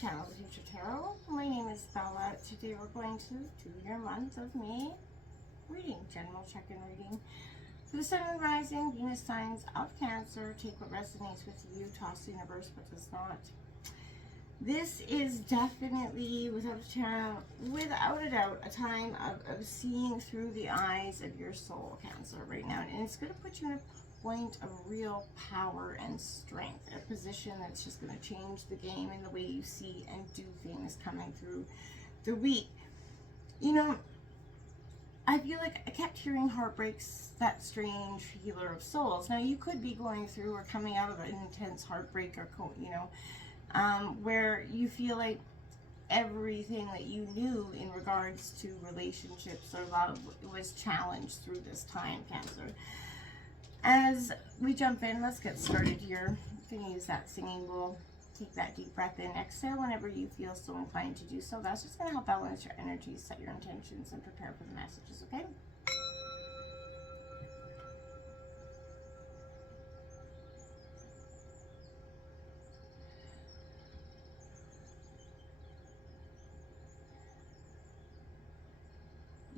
channel, The Future Tarot. My name is Bella. Today we're going to do your month of May reading, general check-in reading. For the Sun and Rising, Venus signs of Cancer, take what resonates with you, toss the universe what does not. This is definitely, without a doubt, a time of seeing through the eyes of your soul, Cancer, right now. And it's going to put you in a point of real power and strength, a position that's just going to change the game in the way you see and do things coming through the week. You know, I feel like I kept hearing heartbreak's that strange healer of souls. Now, you could be going through or coming out of an intense heartbreak or, where you feel like everything that you knew in regards to relationships or love was challenged through this time, Cancer. As we jump in, let's get started here. You can use that singing bowl. Take that deep breath in. Exhale whenever you feel so inclined to do so. That's just going to help balance your energy, set your intentions, and prepare for the messages, okay?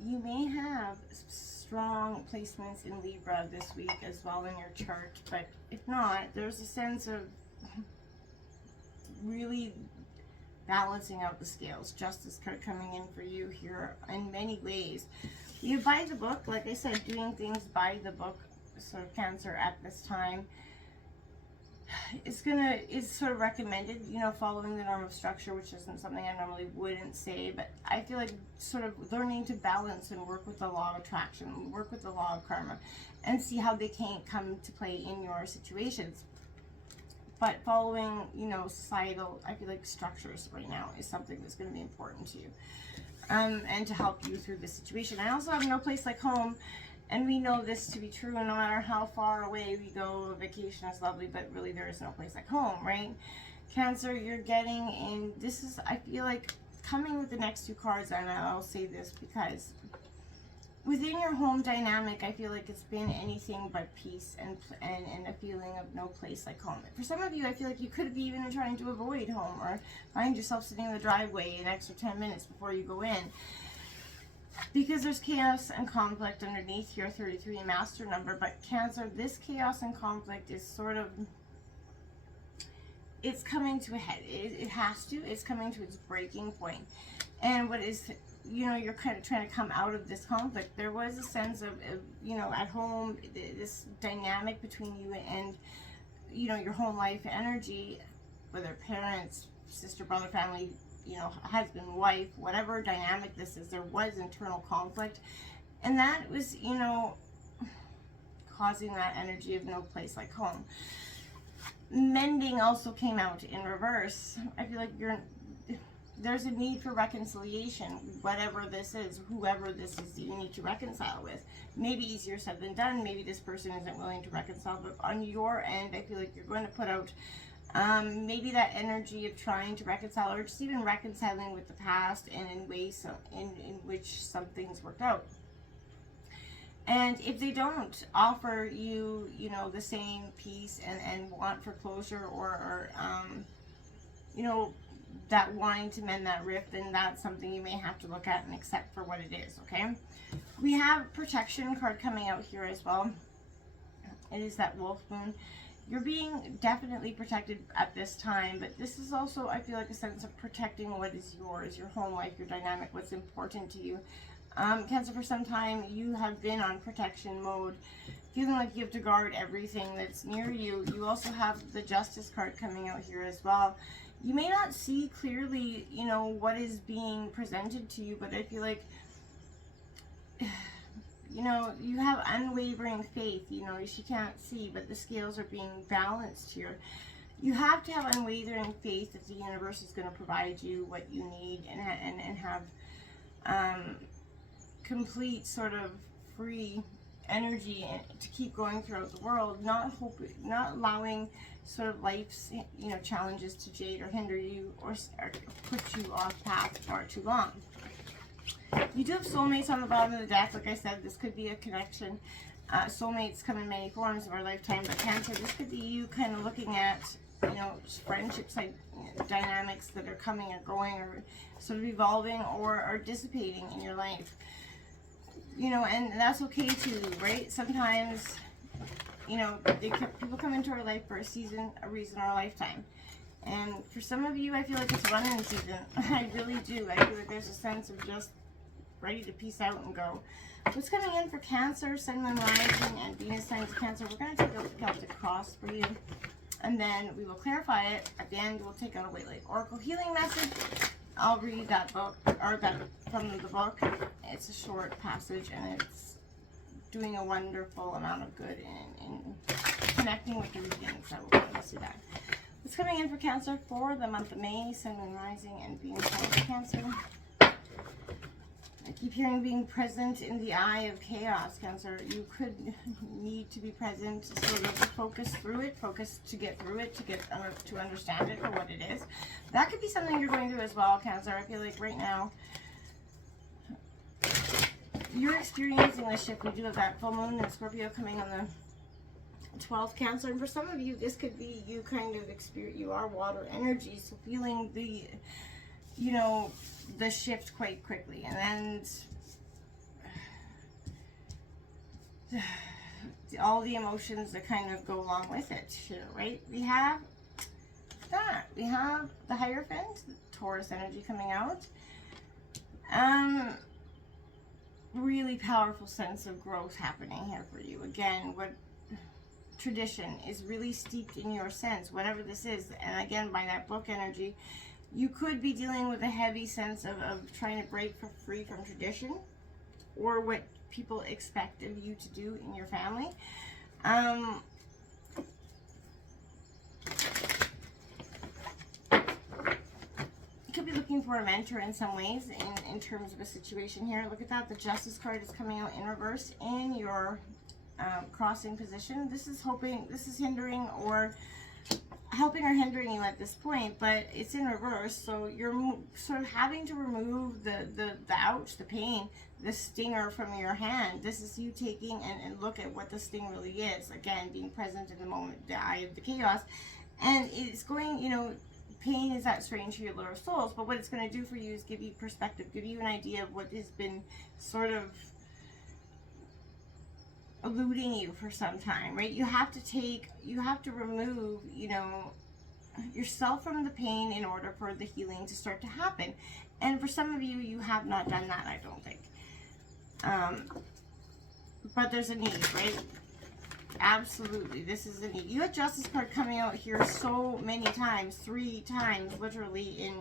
You may have strong placements in Libra this week as well in your chart, but if not, there's a sense of really balancing out the scales. Justice card coming in for you here in many ways. You by the book, like I said, doing things by the book, sort of Cancer at this time. It's sort of recommended, following the norm of structure, which isn't something I normally wouldn't say, but I feel like sort of learning to balance and work with the law of attraction, work with the law of karma, and see how they can come to play in your situations. But following, societal, I feel like structures right now is something that's going to be important to you, and to help you through this situation. I also have no place like home. And we know this to be true, no matter how far away we go, a vacation is lovely, but really there is no place like home, right? Cancer, you're getting in, this is, I feel like, coming with the next two cards, and I'll say this because within your home dynamic, I feel like it's been anything but peace and a feeling of no place like home. For some of you, I feel like you could be even trying to avoid home or find yourself sitting in the driveway an extra 10 minutes before you go in. Because there's chaos and conflict underneath your 33 master number. But Cancer, this chaos and conflict is sort of, it's coming to a head. It has to. It's coming to its breaking point. And what is, you're kind of trying to come out of this conflict. There was a sense of at home, this dynamic between you and, your home life energy, whether parents, sister, brother, family, husband, wife, whatever dynamic this is, there was internal conflict. And that was, causing that energy of no place like home. Mending also came out in reverse. I feel like there's a need for reconciliation, whatever this is, whoever this is that you need to reconcile with. Maybe easier said than done. Maybe this person isn't willing to reconcile, but on your end, I feel like you're going to put out maybe that energy of trying to reconcile, or just even reconciling with the past and in ways in which some things worked out. And if they don't offer you, the same peace and want for closure or that wanting to mend that rift, then that's something you may have to look at and accept for what it is, okay? We have protection card coming out here as well. It is that wolf moon. You're being definitely protected at this time, but this is also, I feel like, a sense of protecting what is yours, your home life, your dynamic, what's important to you. Cancer, for some time, you have been on protection mode, feeling like you have to guard everything that's near you. You also have the Justice card coming out here as well. You may not see clearly, what is being presented to you, but I feel like you have unwavering faith. She can't see, but the scales are being balanced here. You have to have unwavering faith that the universe is going to provide you what you need and have complete sort of free energy to keep going throughout the world, not allowing sort of life's challenges to jade or hinder you or put you off path far too long. You do have soulmates on the bottom of the deck. Like I said, this could be a connection. Soulmates come in many forms of our lifetime, but Cancer, this could be you kind of looking at you know, friendships, like dynamics that are coming or going or sort of evolving or are dissipating in your life. You know, and that's okay too, right? Sometimes, you know, people come into our life for a season, a reason, or a lifetime. And for some of you, I feel like it's running season. I really do. I feel like there's a sense of just ready to peace out and go. What's coming in for Cancer, Sun, Moon, Rising, and Venus signs of Cancer? We're going to take a look at the cross for you. And then we will clarify it. At the end, we'll take out a White Light Oracle healing message. I'll read that book, or that from the book. It's a short passage, and it's doing a wonderful amount of good in connecting with the readings. So we'll see that. What's coming in for Cancer for the month of May, Sun, Moon, Rising, and Venus signs of Cancer? I keep hearing being present in the eye of chaos, Cancer. You could need to be present to sort of focus through it, focus to get through it, to understand it for what it is. That could be something you're going through as well, Cancer. I feel like right now you're experiencing this shift. We do have that full moon and Scorpio coming on the 12th, Cancer. And for some of you, this could be you kind of experience, you are water energy, so feeling the, you know, the shift quite quickly. And then all the emotions that kind of go along with it here, right? We have that. We have the Hierophant, Taurus energy coming out. Really powerful sense of growth happening here for you. Again, what tradition is really steeped in your sense, whatever this is. And again, by that book energy, you could be dealing with a heavy sense of trying to break free from tradition or what people expect of you to do in your family. You could be looking for a mentor in some ways in terms of a situation here. Look at that. The Justice card is coming out in reverse in your crossing position. This is hindering or helping or hindering you at this point, but it's in reverse, so you're sort of having to remove the ouch, the pain, the stinger from your hand. This is you taking and look at what the sting really is. Again, being present in the moment, the eye of the chaos. And it's going, you know, pain is that strange to your lower souls, but what it's going to do for you is give you perspective, give you an idea of what has been sort of eluding you for some time, right? You have to remove, you know, yourself from the pain in order for the healing to start to happen. And for some of you, you have not done that, I don't think. But there's a need, right? Absolutely, this is a need. You have Justice card coming out here so many times, 3 times, literally,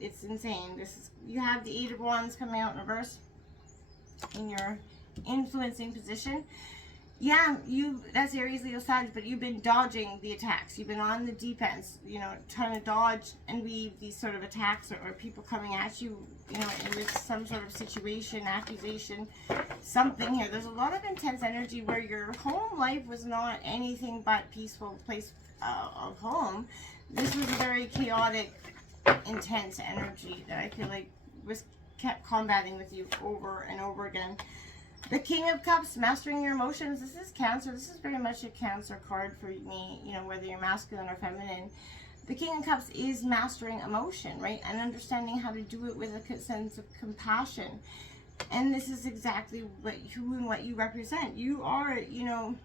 it's insane. You have the 8 of Wands coming out in reverse in your influencing position. Yeah, that's Aries, Leo, Sag, but you've been dodging the attacks. You've been on the defense, you know, trying to dodge and weave these sort of attacks or people coming at you, you know, with some sort of situation, accusation, something here. There's a lot of intense energy where your home life was not anything but peaceful place of home. This was a very chaotic, intense energy that I feel like was kept combating with you over and over again. The King of Cups, mastering your emotions. This is Cancer. This is very much a Cancer card for me, you know, whether you're masculine or feminine. The King of Cups is mastering emotion, right? And understanding how to do it with a sense of compassion. And this is exactly what you represent. You are, you know,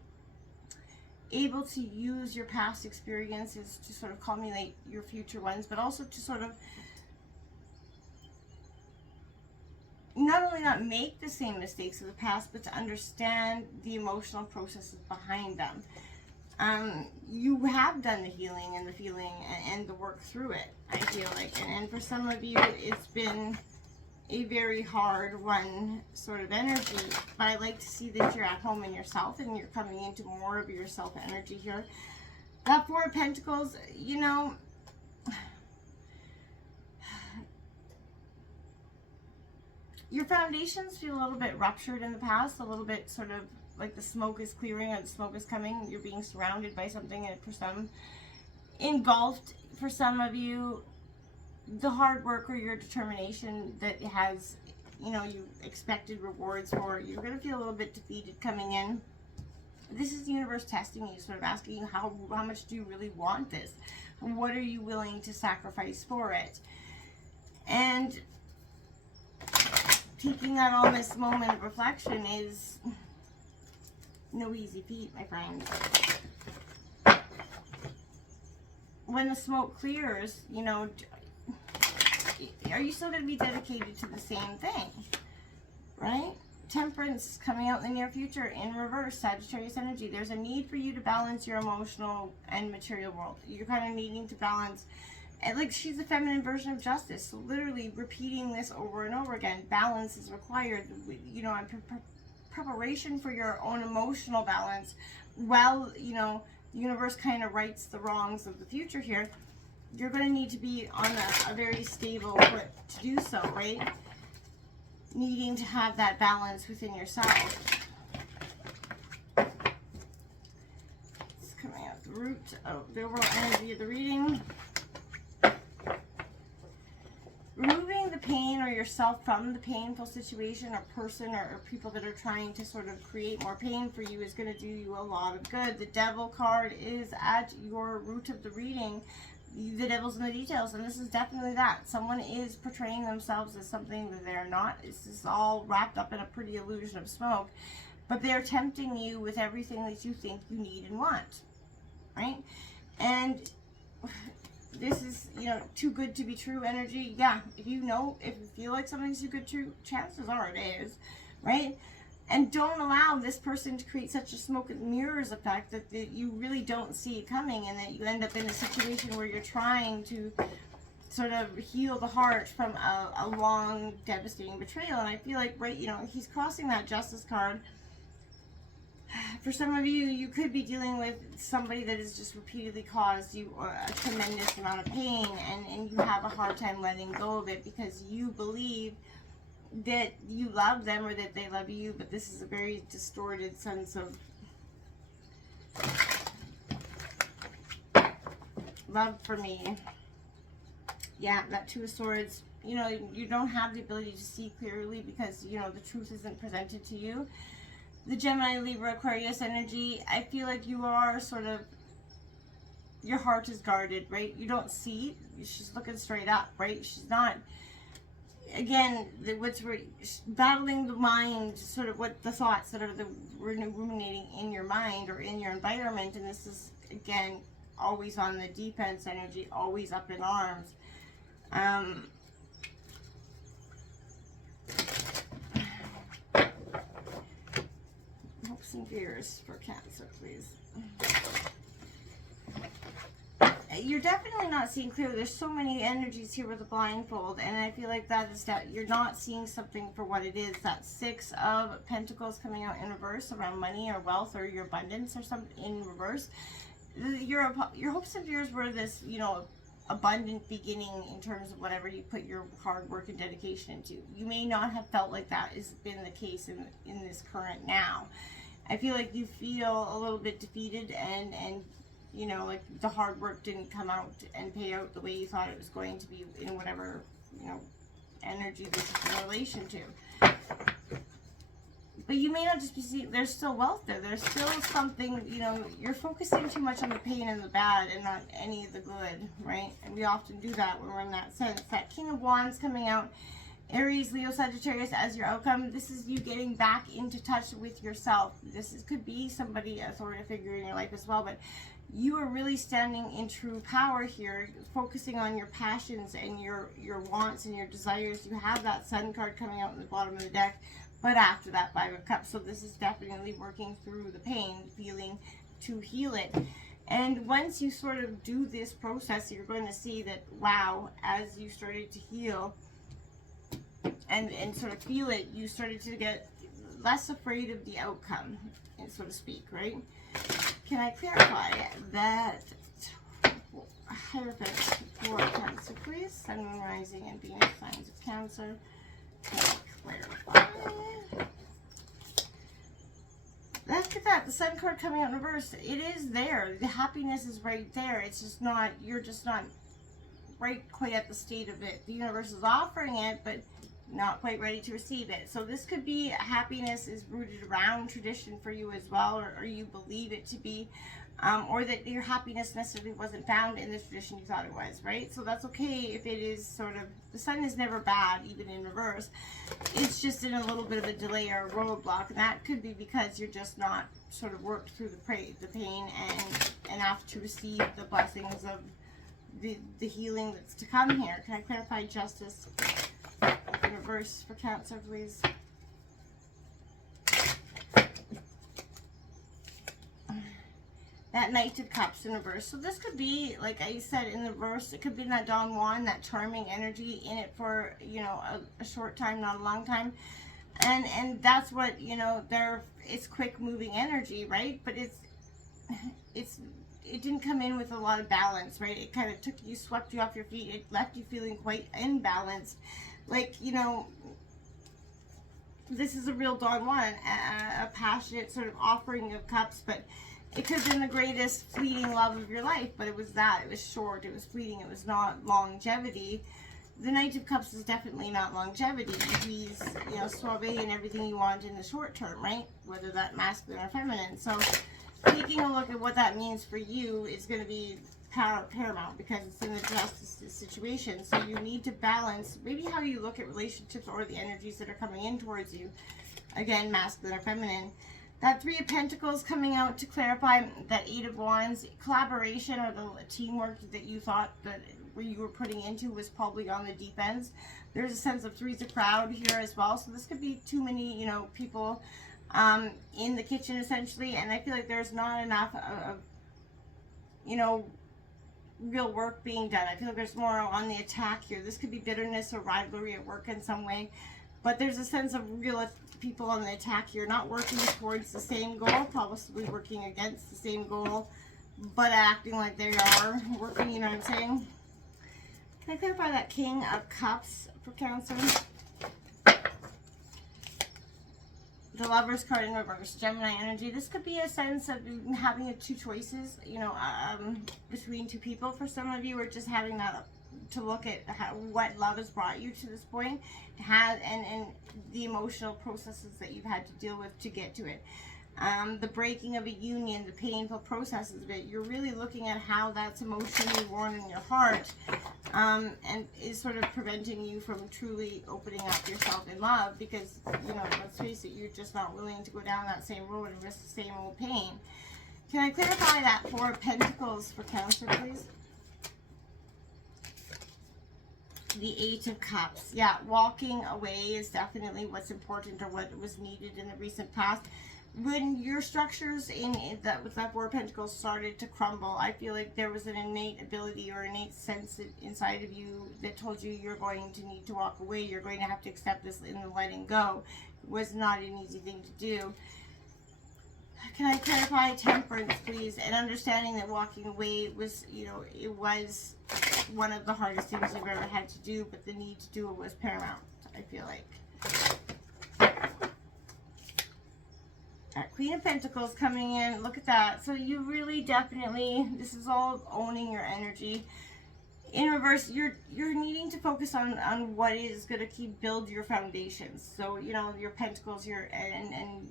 able to use your past experiences to sort of culminate your future ones, but also to sort of not only not make the same mistakes of the past, but to understand the emotional processes behind them. You have done the healing and the feeling and the work through it, I feel like. And for some of you, it's been a very hard one sort of energy, but I like to see that you're at home in yourself and you're coming into more of your self energy here. That 4 of Pentacles, you know, your foundations feel a little bit ruptured in the past, a little bit sort of like the smoke is clearing or the smoke is coming. You're being surrounded by something, and for some, engulfed for some of you, the hard work or your determination that has, you know, you expected rewards for. You're going to feel a little bit defeated coming in. This is the universe testing you, sort of asking you how much do you really want this? What are you willing to sacrifice for it? And taking that honest moment of reflection is no easy feat, my friends. When the smoke clears, you know, are you still going to be dedicated to the same thing? Right? Temperance is coming out in the near future in reverse, Sagittarius energy. There's a need for you to balance your emotional and material world. You're kind of needing to balance, and like she's a feminine version of justice. So literally repeating this over and over again. Balance is required, you know, in preparation for your own emotional balance. Well, you know, the universe kind of rights the wrongs of the future here. You're going to need to be on a very stable foot to do so, right? Needing to have that balance within yourself. It's coming out the root of the overall energy of the reading. Removing the pain or yourself from the painful situation or person or people that are trying to sort of create more pain for you is going to do you a lot of good. The Devil card is at your root of the reading. The devil's in the details, and this is definitely that. Someone is portraying themselves as something that they're not. This is all wrapped up in a pretty illusion of smoke, but they're tempting you with everything that you think you need and want, right? And this is, you know, too good to be true energy. Yeah, if you feel like something's too good to true, chances are it is, right? And don't allow this person to create such a smoke and mirrors effect that you really don't see it coming, and that you end up in a situation where you're trying to sort of heal the heart from a long, devastating betrayal. And I feel like, right, you know, he's crossing that Justice card. For some of you, you could be dealing with somebody that has just repeatedly caused you a tremendous amount of pain, and you have a hard time letting go of it because you believe that you love them or that they love you, but this is a very distorted sense of love for me. Yeah, that Two of Swords, you know, you don't have the ability to see clearly because, you know, the truth isn't presented to you. The Gemini, Libra, Aquarius energy, I feel like you are sort of, your heart is guarded, right? You don't see, she's looking straight up, right? She's not, again, what's battling the mind, sort of what the thoughts that are ruminating in your mind or in your environment. And this is, again, always on the defense energy, always up in arms. Hopes and fears for Cancer, please. You're definitely not seeing clearly. There's so many energies here with a blindfold, and I feel like that is that you're not seeing something for what it is. That Six of Pentacles coming out in reverse around money or wealth or your abundance or something in reverse. Your hopes and fears were this, you know, abundant beginning in terms of whatever you put your hard work and dedication into. You may not have felt like that has been the case in this current now. I feel like you feel a little bit defeated and you know, like the hard work didn't come out and pay out the way you thought it was going to be in whatever, you know, energy this is in relation to. But you may not just be seeing, there's still wealth there. There's still something, you know, you're focusing too much on the pain and the bad and not any of the good, right? And we often do that when we're in that sense. That King of Wands coming out, Aries, Leo, Sagittarius as your outcome. This is you getting back into touch with yourself. Could be somebody, authority figure in your life as well, but you are really standing in true power here, focusing on your passions and your wants and your desires. You have that Sun card coming out in the bottom of the deck, but after that Five of Cups. So this is definitely working through the pain, feeling to heal it. And once you sort of do this process, you're going to see that, wow, as you started to heal and sort of feel it, you started to get less afraid of the outcome, so to speak, right? Can I clarify that Hierophant for Cancer, please? Sun, Moon, Rising, and Venus signs of Cancer. Can I clarify? Look at that, the Sun card coming out in reverse. It is there. The happiness is right there. It's just not, you're just not right quite at the state of it. The universe is offering it, but not quite ready to receive it. So this could be happiness is rooted around tradition for you as well, or you believe it to be, or that your happiness necessarily wasn't found in the tradition you thought it was, right? So that's okay if it is sort of, the sun is never bad, even in reverse. It's just in a little bit of a delay or a roadblock, and that could be because you're just not sort of worked through the pain and enough to receive the blessings of the healing that's to come here. Can I clarify justice in reverse for Cancer, please? That Knight of Cups in reverse. So this could be, like I said, in the reverse, it could be that Don Juan, that charming energy in it for, you know, a short time, not a long time. And that's what, you know, it's quick moving energy, right? But it didn't come in with a lot of balance, right? It kind of swept you off your feet. It left you feeling quite imbalanced. Like, you know, this is a real Don Juan, a passionate sort of offering of cups, but it could have been the greatest fleeting love of your life, but it was short, it was fleeting, it was not longevity. The Knight of Cups is definitely not longevity. He's, you know, suave and everything you want in the short term, right? Whether that masculine or feminine. So taking a look at what that means for you is going to be paramount because it's in the justice situation. So you need to balance maybe how you look at relationships or the energies that are coming in towards you. Again, masculine or feminine. That Three of Pentacles coming out to clarify that Eight of Wands, collaboration or the teamwork that you thought that where you were putting into was probably on the deep ends. There's a sense of three's a crowd here as well. So this could be too many, you know, people in the kitchen essentially. And I feel like there's not enough of, you know, real work being done. I feel like there's more on the attack here. This could be bitterness or rivalry at work in some way. But there's a sense of real people on the attack here, not working towards the same goal, possibly working against the same goal, but acting like they are working, you know what I'm saying? Can I clarify that King of Cups for Cancer? The Lover's card in reverse, Gemini energy. This could be a sense of having two choices, you know, between two people. For some of you, or just having that to look at what love has brought you to this point, and the emotional processes that you've had to deal with to get to it. The breaking of a union, the painful processes of it. You're really looking at how that's emotionally worn in your heart, and is sort of preventing you from truly opening up yourself in love because, you know, let's face it, you're just not willing to go down that same road and risk the same old pain. Can I clarify that Four of Pentacles for Cancer, please? The Eight of Cups. Yeah, walking away is definitely what's important or what was needed in the recent past. When your structures with that Four of Pentacles started to crumble, I feel like there was an innate ability or innate sense inside of you that told you you're going to need to walk away. You're going to have to accept this in the letting go. It was not an easy thing to do. Can I clarify Temperance, please? And understanding that walking away was, you know, it was one of the hardest things you've ever had to do, but the need to do it was paramount, I feel like. Queen of Pentacles coming in. Look at that. So you really definitely, this is all owning your energy. In reverse, you're needing to focus on what is going to build your foundations. So, you know, your pentacles, and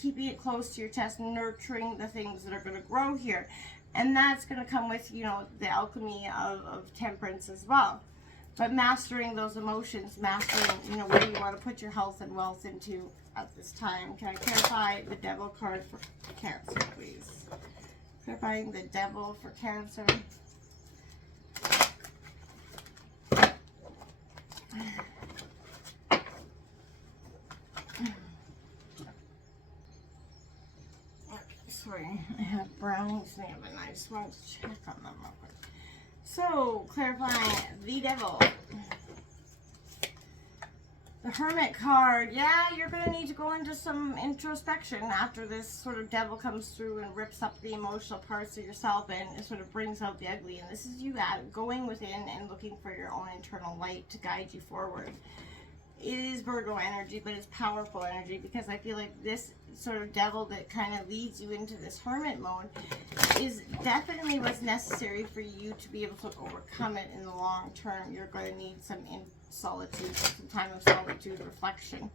keeping it close to your chest, nurturing the things that are going to grow here. And that's going to come with, you know, the alchemy of temperance as well. But mastering those emotions, mastering, you know, where you want to put your health and wealth into at this time. Can I clarify the Devil card for Cancer, please? Clarifying the Devil for Cancer. Sorry, I have brownies there, but I just wanted to check on them real quick. So, clarifying the Devil. The Hermit card. Yeah, you're going to need to go into some introspection after this sort of Devil comes through and rips up the emotional parts of yourself and it sort of brings out the ugly. And this is you going within and looking for your own internal light to guide you forward. is Virgo energy, but it's powerful energy, because I feel like this sort of devil that kind of leads you into this hermit mode is definitely what's necessary for you to be able to overcome it in the long term. You're going to need some solitude, some time of solitude, reflection,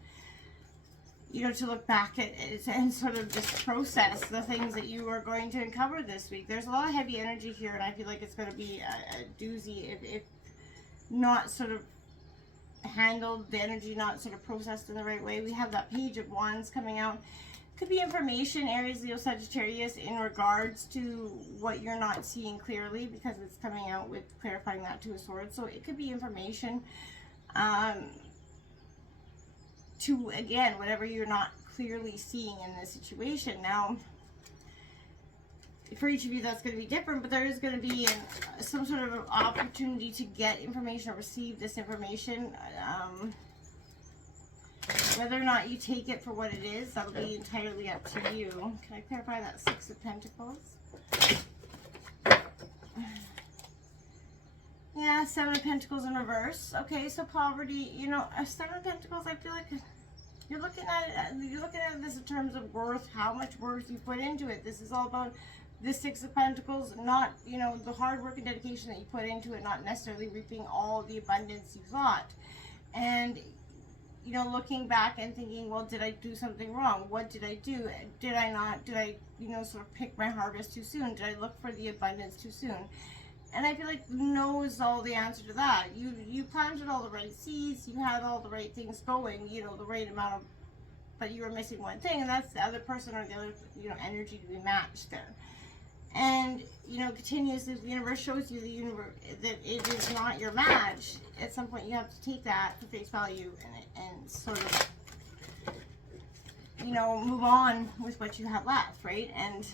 you know, to look back at it and sort of just process the things that you are going to uncover this week. There's a lot of heavy energy here, and I feel like it's going to be a doozy if not sort of handled, the energy not sort of processed in the right way. We have that Page of Wands coming out. Could be information, Aries, Leo, Sagittarius, in regards to what you're not seeing clearly, because it's coming out with clarifying that Two of Swords. So it could be information to, again, whatever you're not clearly seeing in this situation. Now, for each of you, that's going to be different, but there is going to be some sort of opportunity to get information or receive this information. Whether or not you take it for what it is, that'll be entirely up to you. Can I clarify that Six of Pentacles? Yeah, Seven of Pentacles in reverse. Okay, so poverty, you know, Seven of Pentacles, I feel like you're looking at this in terms of worth, how much worth you put into it. This is all about the Six of Pentacles, not, you know, the hard work and dedication that you put into it, not necessarily reaping all the abundance you thought. And, you know, looking back and thinking, well, did I do something wrong? What did I do? Did I, you know, sort of pick my harvest too soon? Did I look for the abundance too soon? And I feel like no is all the answer to that. You planted all the right seeds, you had all the right things going, you know, the right amount of, but you were missing one thing, and that's the other person or the other, you know, energy to be matched there. And, you know, continues, the universe shows you that it is not your match. At some point you have to take that for face value and sort of, you know, move on with what you have left, right? And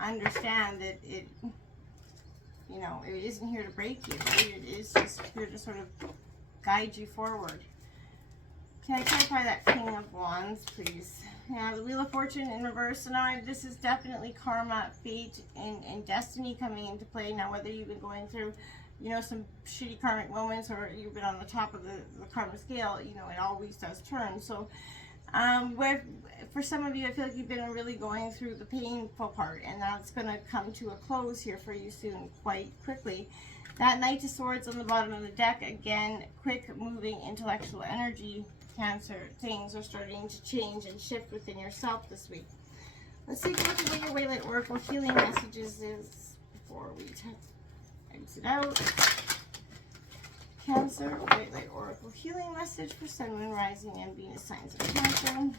understand that it, you know, it isn't here to break you, right? It is just here to sort of guide you forward. Can I clarify that King of Wands, please? Yeah, the Wheel of Fortune in reverse. So now this is definitely karma, fate, and destiny coming into play. Now, whether you've been going through, you know, some shitty karmic moments, or you've been on the top of the karma scale, you know, it always does turn. So, for some of you, I feel like you've been really going through the painful part, and that's going to come to a close here for you soon, quite quickly. That Knight of Swords on the bottom of the deck, again, quick moving intellectual energy. Cancer, things are starting to change and shift within yourself this week. Let's take a look at what your Waylite Oracle healing messages is before we exit out. Cancer, Waylite Oracle healing message for Sun, Moon, Rising, and Venus signs of Cancer.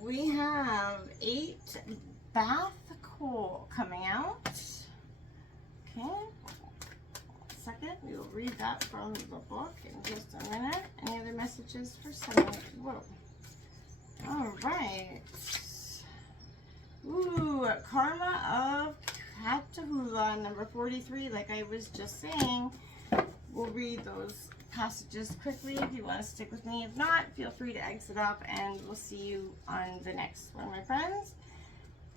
We have 8 Bath Coal coming out. Okay, 1 second. We will read that from the book in just a minute. Any other messages for someone? Whoa. All right. Ooh, Karma of Cthulhu, number 43. Like I was just saying, we'll read those passages quickly if you want to stick with me. If not, feel free to exit up, and we'll see you on the next one, my friends.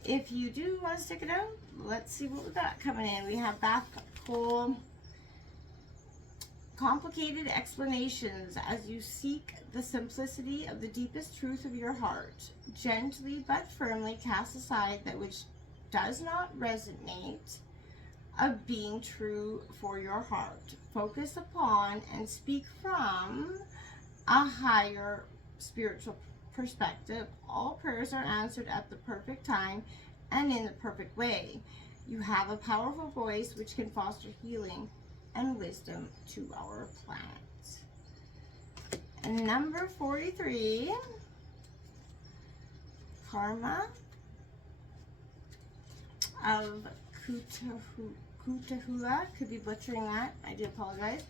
If you do want to stick it out, let's see what we got coming in. We have Bath Coal. Complicated explanations as you seek the simplicity of the deepest truth of your heart. Gently but firmly cast aside that which does not resonate of being true for your heart. Focus upon and speak from a higher spiritual perspective. All prayers are answered at the perfect time and in the perfect way. You have a powerful voice which can foster healing and wisdom to our planet. And number 43, Karma of Cthulhu. Could be butchering that. I do apologize.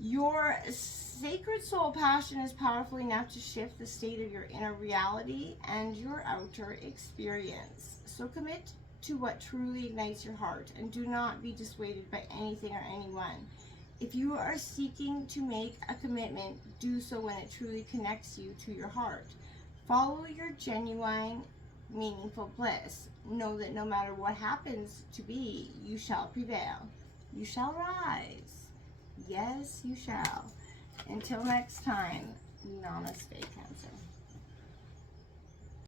Your sacred soul passion is powerful enough to shift the state of your inner reality and your outer experience. So commit to what truly ignites your heart, and do not be dissuaded by anything or anyone. If you are seeking to make a commitment, do so when it truly connects you to your heart. Follow your genuine, meaningful bliss. Know that no matter what happens to be, you shall prevail. You shall rise. Yes, you shall. Until next time, namaste, Cancer.